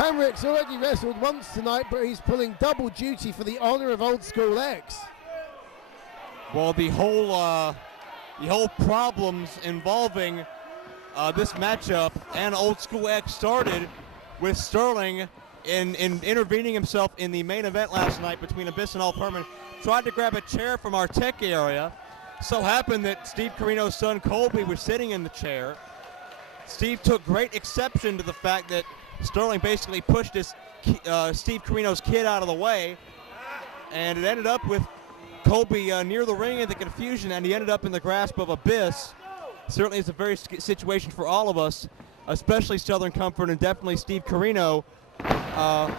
Hamrick's already wrestled once tonight, but he's pulling double duty for the honor of Old School X. Well, the whole problems involving this matchup and Old School X started with Sterling in intervening himself in the main event last night between Abyss and All Permanent. Tried to grab a chair from our tech area. So happened that Steve Carino's son Colby was sitting in the chair. Steve took great exception to the fact that Sterling basically pushed Steve Carino's kid out of the way, and it ended up with Colby near the ring in the confusion, and he ended up in the grasp of Abyss. Certainly is a very situation for all of us, especially Southern Comfort and definitely Steve Carino. As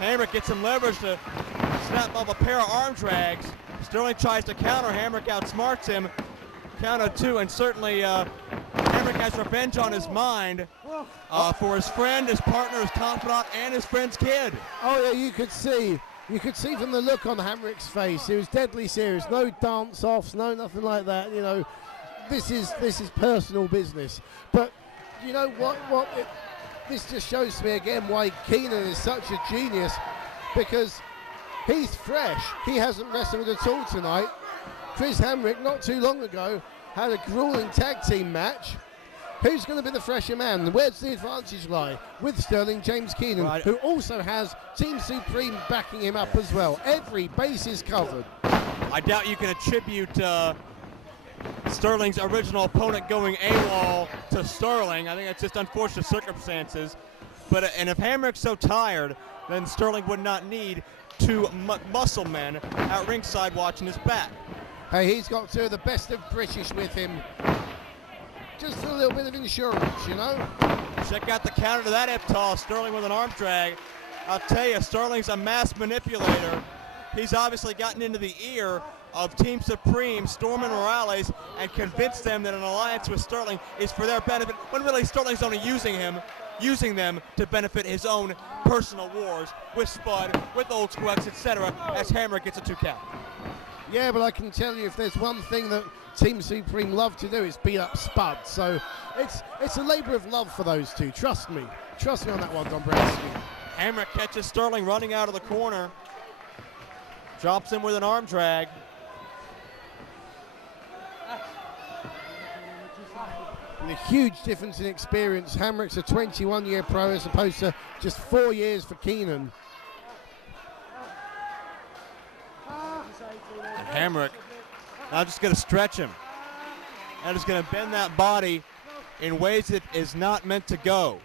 Hamrick gets some leverage to snap off a pair of arm drags. Sterling tries to counter. Hamrick outsmarts him. Count of two, and certainly Hamrick has revenge on his mind for his friend, his partner, his confidant, and his friend's kid. Oh yeah, you could see from the look on Hamrick's face, it was deadly serious. No dance-offs, no nothing like that. You know, this is personal business. But you know what? This just shows to me again why Keenan is such a genius, because he's fresh. He hasn't wrestled at all tonight. Chris Hamrick, not too long ago, had a grueling tag team match. Who's going to be the fresher man? Where's the advantage lie? With Sterling James Keenan, right, who also has Team Supreme backing him up as well. Every base is covered. I doubt you can attribute Sterling's original opponent going AWOL to Sterling. I think that's just unfortunate circumstances. And if Hamrick's so tired, then Sterling would not need two muscle men at ringside watching his back. Hey, he's got two of the best of British with him. Just for a little bit of insurance, you know? Check out the counter to that hip toss. Sterling with an arm drag. I'll tell you, Sterling's a mass manipulator. He's obviously gotten into the ear of Team Supreme, Storm and Morales, and convinced them that an alliance with Sterling is for their benefit, when really Sterling's only using them to benefit his own personal wars with Spud, with Old School X, etc., as Hamrick gets a 2 count. Yeah, but I can tell you, if there's one thing that Team Supreme love to do, is beat up Spud. So it's a labor of love for those two. Trust me on that one, Dombrowski. Hamrick catches Sterling running out of the corner, drops him with an arm drag. And a huge difference in experience. Hamrick's a 21-year pro as opposed to just 4 years for Keenan. And Hamrick now just going to stretch him. And is going to bend that body in ways that is not meant to go.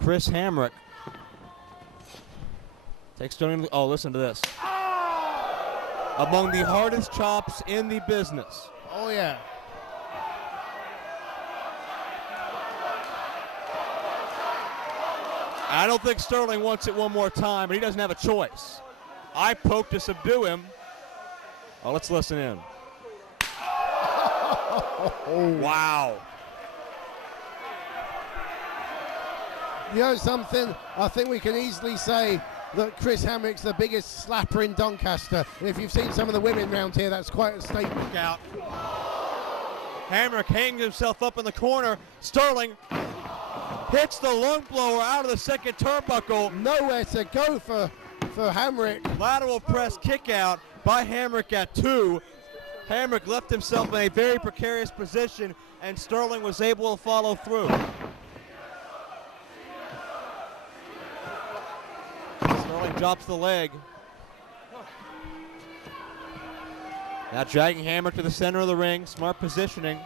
Chris Hamrick takes Sterling. Oh, listen to this. Among the hardest chops in the business. Oh, yeah. I don't think Sterling wants it one more time, but he doesn't have a choice. I poke to subdue him. Oh, let's listen in. Wow. You know something? I think we can easily say that Chris Hamrick's the biggest slapper in Doncaster. And if you've seen some of the women around here, that's quite a statement. Out. Hamrick hangs himself up in the corner. Sterling hits the lung blower out of the second turnbuckle. Nowhere to go for Hamrick. Lateral press kick out by Hamrick at 2. Hamrick left himself in a very precarious position, and Sterling was able to follow through. Sterling drops the leg. Now dragging Hamrick to the center of the ring. Smart positioning.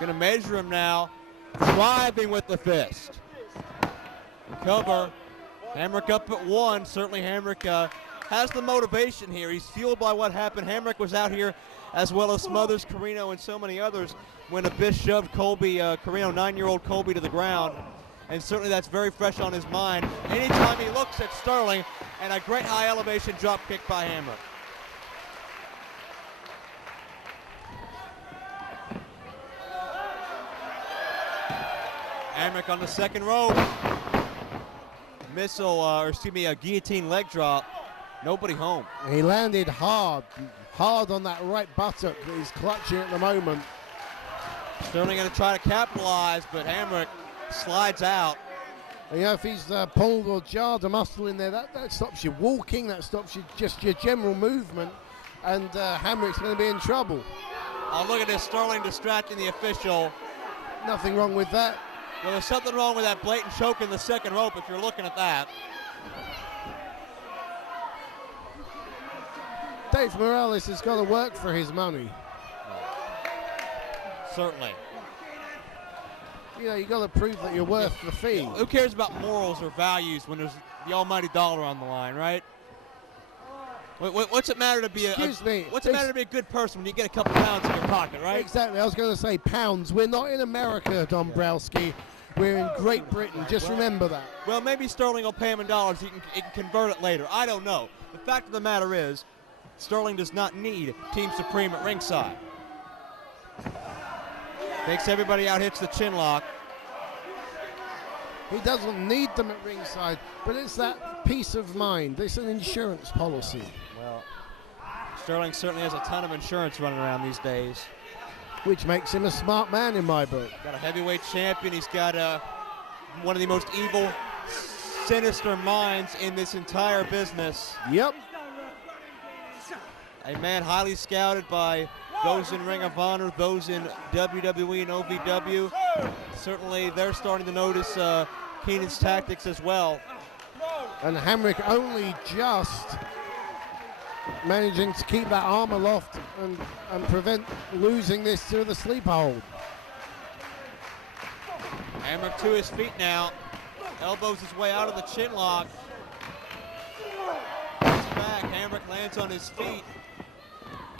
Going to measure him now. Driving with the fist. Cover. Hamrick up at 1. Certainly Hamrick has the motivation here. He's fueled by what happened. Hamrick was out here as well as Smothers, Carino, and so many others when Abyss shoved Colby, Carino, 9-year-old Colby to the ground. And certainly that's very fresh on his mind. Anytime he looks at Sterling, and a great high elevation drop kick by Hamrick. Hamrick on the second rope. A guillotine leg drop. Nobody home. He landed hard on that right buttock that he's clutching at the moment. Sterling going to try to capitalize, but Hamrick slides out. You know, if he's pulled or jarred a muscle in there, that stops you walking, that stops you just your general movement, and Hamrick's going to be in trouble. Oh, look at this, Sterling distracting the official. Nothing wrong with that. Well, there's something wrong with that blatant choke in the second rope if you're looking at that. Dave Morales has got to work for his money. Certainly. You know, you got to prove that you're worth the fee. Who cares about morals or values when there's the almighty dollar on the line, right? What's it matter to be What's it matter to be a good person when you get a couple pounds in your pocket, right? Exactly. I was going to say pounds. We're not in America, Dombrowski. We're in Great Britain. Just remember that. Well, maybe Sterling will pay him in dollars. He can convert it later. I don't know. The fact of the matter is, Sterling does not need Team Supreme at ringside. Takes everybody out, hits the chin lock. He doesn't need them at ringside, but it's that peace of mind. It's an insurance policy. Well, Sterling certainly has a ton of insurance running around these days. Which makes him a smart man in my book. Got a heavyweight champion. He's got one of the most evil, sinister minds in this entire business. Yep. A man highly scouted by those in Ring of Honor, those in WWE and OVW. Certainly they're starting to notice Keenan's tactics as well. And Hamrick only just managing to keep that arm aloft and prevent losing this to the sleep hold. Hamrick to his feet now. Elbows his way out of the chin lock. Gets back. Hamrick lands on his feet.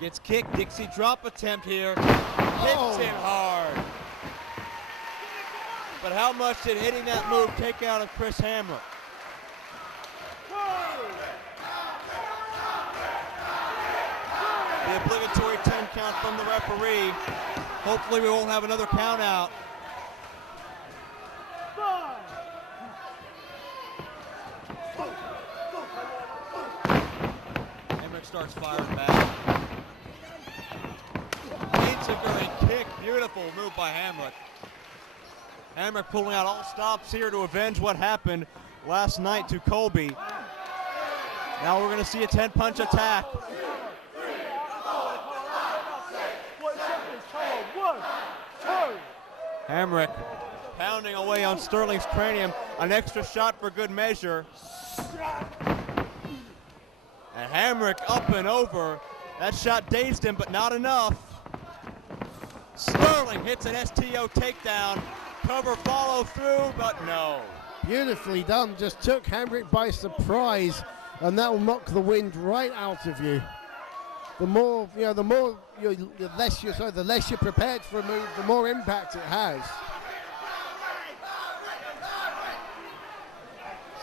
Gets kicked. Dixie drop attempt here. Hits him hard. But how much did hitting that move take out of Chris Hamrick? The obligatory 10 count from the referee. Hopefully we won't have another count out. Hamrick starts firing back. Enziguri kick, beautiful move by Hamrick. Hamrick pulling out all stops here to avenge what happened last night to Colby. Now we're going to see a 10-punch attack. Hamrick pounding away on Sterling's cranium. An extra shot for good measure. And Hamrick up and over. That shot dazed him, but not enough. Sterling hits an STO takedown. Cover follow through, but no. Beautifully done. Just took Hamrick by surprise, and that will knock the wind right out of you. The less you're prepared for a move, the more impact it has.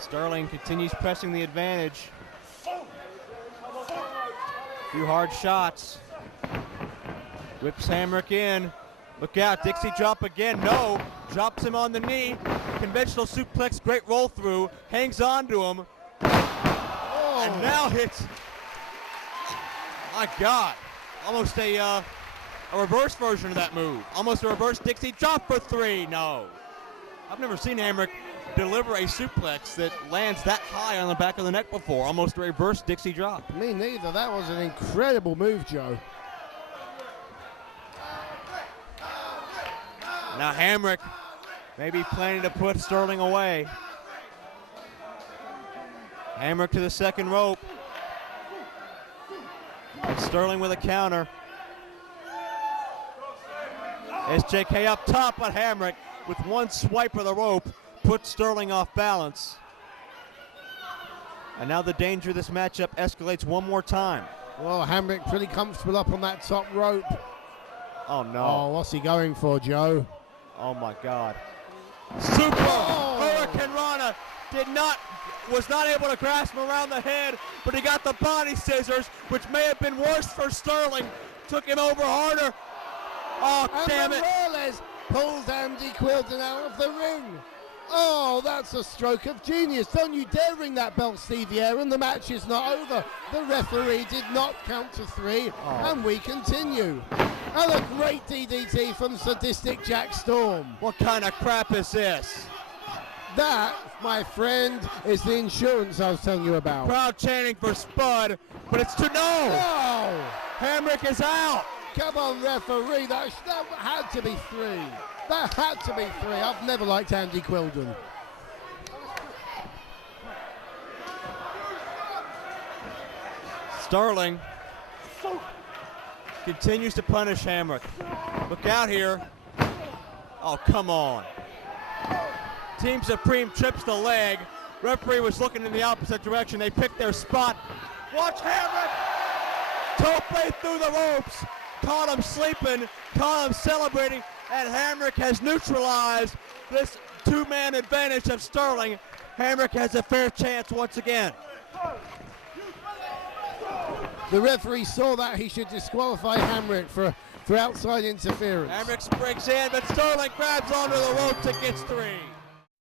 Sterling continues pressing the advantage. A few hard shots. Whips Hamrick in. Look out, Dixie drop again. No, drops him on the knee. Conventional suplex, great roll through. Hangs on to him. And now hits. My God. Almost a reverse version of that move. Almost a reverse Dixie drop for 3. No. I've never seen Hamrick deliver a suplex that lands that high on the back of the neck before. Almost a reverse Dixie drop. Me neither. That was an incredible move, Joe. Now Hamrick maybe planning to put Sterling away. Hamrick to the second rope. And Sterling with a counter. SJK up top, but Hamrick with one swipe of the rope puts Sterling off balance. And now the danger of this matchup escalates one more time. Well, Hamrick pretty comfortable up on that top rope. Oh no. Oh, what's he going for, Joe? Oh my God. Super Hurricane Rana was not able to grasp him around the head, but he got the body scissors, which may have been worse for Sterling. Took him over harder. Oh, and damn it. Morales pulls Andy Quilton out of the ring. Oh, that's a stroke of genius. Don't you dare ring that bell, Stevie Aaron. The match is not over. The referee did not count to 3, and we continue. And a great DDT from sadistic Jack Storm. What kind of crap is this? That, my friend, is the insurance I was telling you about. Crowd chanting for Spud, but it's no! Oh! Hamrick is out! Come on, referee, that had to be 3. That had to be 3. I've never liked Andy Quilden. Sterling continues to punish Hamrick. Look out here. Oh, come on. Team Supreme trips the leg. Referee was looking in the opposite direction. They picked their spot. Watch Hamrick. Tope through the ropes. Caught him sleeping. Caught him celebrating. And Hamrick has neutralized this two-man advantage of Sterling. Hamrick has a fair chance once again. The referee saw that. He should disqualify Hamrick for outside interference. Hamrick springs in, but Sterling grabs onto the ropes and gets 3.